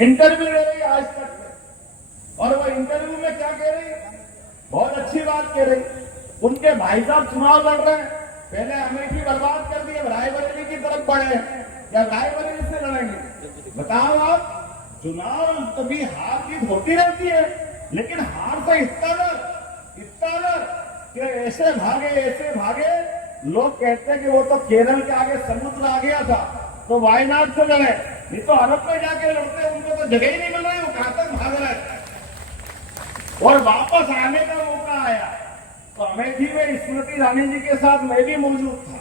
Interview ले रही आज तक में। और वो इंटरव्यू में क्या कह रही, बहुत अच्छी बात कह रही, उनके भाई साहब चुनाव लड़ रहे हैं, पहले अमेठी बर्बाद कर दिए, रायबरेली की तरफ बढ़े या रायबरेली से लड़ेंगे। बताओ आप, चुनाव कभी हार जीत होती रहती है, लेकिन हार से इतना डर कि ऐसे भागे। लोग कहते हैं कि वो तो केरल के आगे समुद्र आ गया था तो वायनाड से लड़े, नहीं तो अरब में जाके लड़ते, उनको तो जगह ही नहीं मिल रही, वो कहां तक भाग रहे। और वापस आने का मौका आया तो अमेठी में स्मृति ईरानी जी के साथ मैं भी मौजूद था।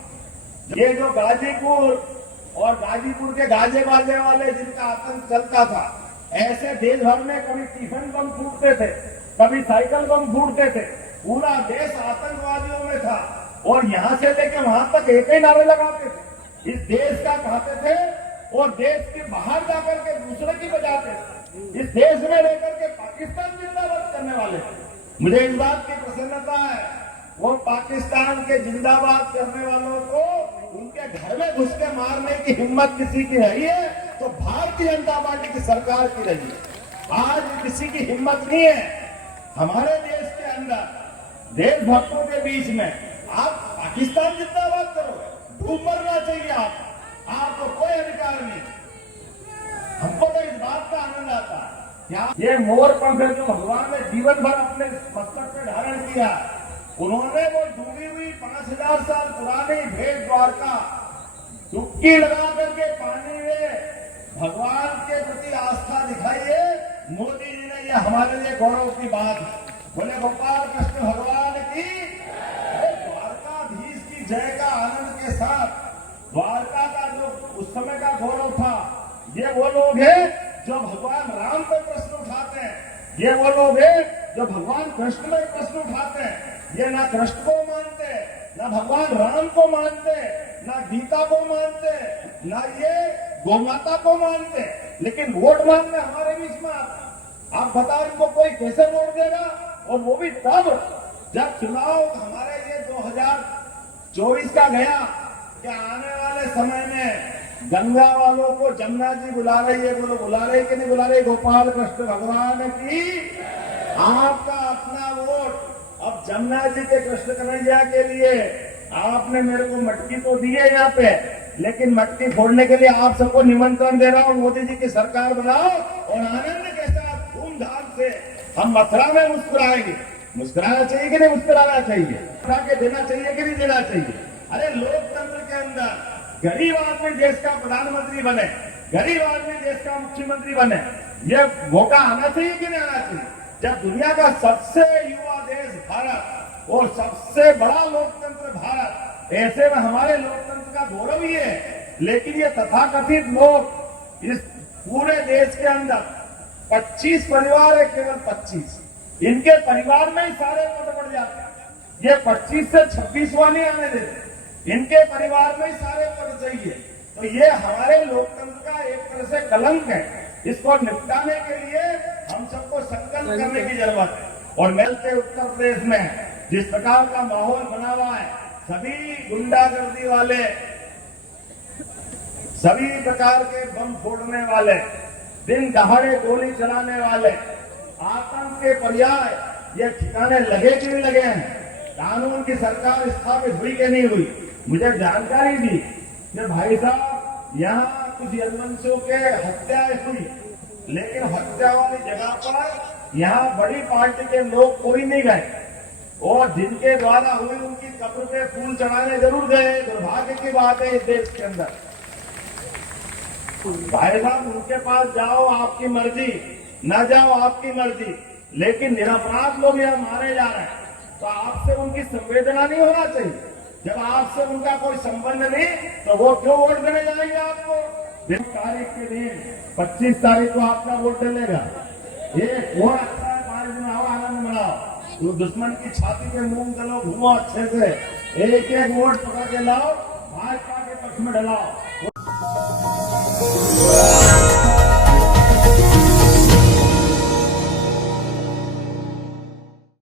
ये जो गाजीपुर और गाजीपुर के गाजे बाजे वाले जिनका आतंक चलता था, ऐसे देश भर में कभी टिफिन बम फूटते थे, कभी साइकिल बम फूटते थे, पूरा देश आतंकवादियों में था। और यहां से लेकर वहां तक एक ही नारे लगाते थे, इस देश का कहते थे, और देश के बाहर जाकर के दूसरे की बजाते थे। इस देश में रहकर के पाकिस्तान जिंदाबाद करने वाले, मुझे इस बात की प्रसन्नता है, वो पाकिस्तान के जिंदाबाद करने वालों को उनके घर में घुस के मारने की हिम्मत किसी की रही है तो भारतीय जनता पार्टी की सरकार की रही है। आज किसी की हिम्मत नहीं है हमारे देश के अंदर, देशभक्तों के बीच में आप पाकिस्तान जिंदाबाद करोगे, डूब मरना चाहिए आपको कोई अधिकार नहीं। हमको तो इस बात का आनंद आता है, ये मोर पंख जो भगवान ने जीवन भर अपने मस्तक पे धारण किया, उन्होंने वो डूबी हुई 5000 साल पुरानी भेद द्वारका डुबकी लगा करके पानी में भगवान के प्रति आस्था दिखाई है। मोदी जी ने यह हमारे लिए गौरव की बात है। बोले गोपाल कृष्ण भगवान की, द्वारकाधीश की जय का आनंद के साथ द्वारका का जो उस समय का गौरव था, ये वो लोग हैं जो भगवान राम पर प्रश्न उठाते हैं, ये वो लोग हैं जो भगवान कृष्ण में प्रश्न उठाते हैं। ये ना कृष्ण को मानते, ना भगवान राम को मानते, ना गीता को मानते, ना ये गोमाता को मानते, लेकिन वोट मांगने हमारे बीच में आता। आप बताओ इनको कोई कैसे वोट देगा? और वो भी तब जब चुनाव हमारे ये 2024 का गया कि आने वाले समय में गंगा वालों को जमुना जी बुला रही है, बोलो बुला रही कि नहीं बुला रही? गोपाल कृष्ण भगवान की आपका अपना वोट अब जमुना जी के कृष्ण कन्हैया के लिए। आपने मेरे को मटकी तो दी है यहाँ पे, लेकिन मटकी फोड़ने के लिए आप सबको निमंत्रण दे रहा हूँ, मोदी जी की सरकार बनाओ और आनंद के साथ धूमधाम से हम मथुरा में मुस्कुराएंगे। मुस्कुराना चाहिए कि नहीं मुस्कुराना चाहिए? के देना चाहिए कि नहीं देना चाहिए? अरे लोकतंत्र के अंदर गरीब आदमी देश का प्रधानमंत्री बने, गरीब आदमी देश का मुख्यमंत्री बने, ये मौका आना चाहिए कि नहीं आना चाहिए? जब दुनिया का सबसे युवा देश भारत और सबसे बड़ा लोकतंत्र भारत, ऐसे में हमारे लोकतंत्र का गौरव ही है। लेकिन ये तथाकथित लोग इस पूरे देश के अंदर 25 परिवार है, केवल 25, इनके परिवार में ही सारे पद बढ़ जाते हैं। ये 25 से 26वां नहीं आने देते, इनके परिवार में ही सारे पद चाहिए। तो ये हमारे लोकतंत्र का एक तरह से कलंक है। इसको निपटाने के लिए हम सबको संकल्प करने की जरूरत है। और मिलते उत्तर प्रदेश में जिस प्रकार का माहौल बना हुआ है, सभी गुंडागर्दी वाले, सभी प्रकार के बम फोड़ने वाले, दिन दहाड़े गोली चलाने वाले, आतंक के पर्याय ये ठिकाने लगे कि नहीं लगे हैं? कानून की सरकार स्थापित हुई कि नहीं हुई? मुझे जानकारी दी कि भाई साहब यहाँ कुछ यदुवंशियों के हत्याएं हुई, लेकिन हत्या वाली जगह पर यहाँ बड़ी पार्टी के लोग कोई नहीं गए, और जिनके द्वारा हुई उनकी कब्र पे फूल चढ़ाने जरूर गए। दुर्भाग्य की बात है इस देश के अंदर। भाई साहब उनके पास जाओ आपकी मर्जी, न जाओ आपकी मर्जी, लेकिन निरपराध लोग यहाँ मारे जा रहे हैं, तो आपसे उनकी संवेदना नहीं होना चाहिए? जब आपसे उनका कोई संबंध नहीं तो वो क्यों वोट देने जाएंगे आपको? 20 तारीख के दिन 25 तारीख को आपका वोट डलेगा। ये कौन अच्छा है? 5 दिन आओ, आनंद मनाओ, तो दुश्मन की छाती पे मूंग दलो, घूमो अच्छे से, एक एक वोट पकड़ के लाओ, भाजपा के पक्ष में डलाओ।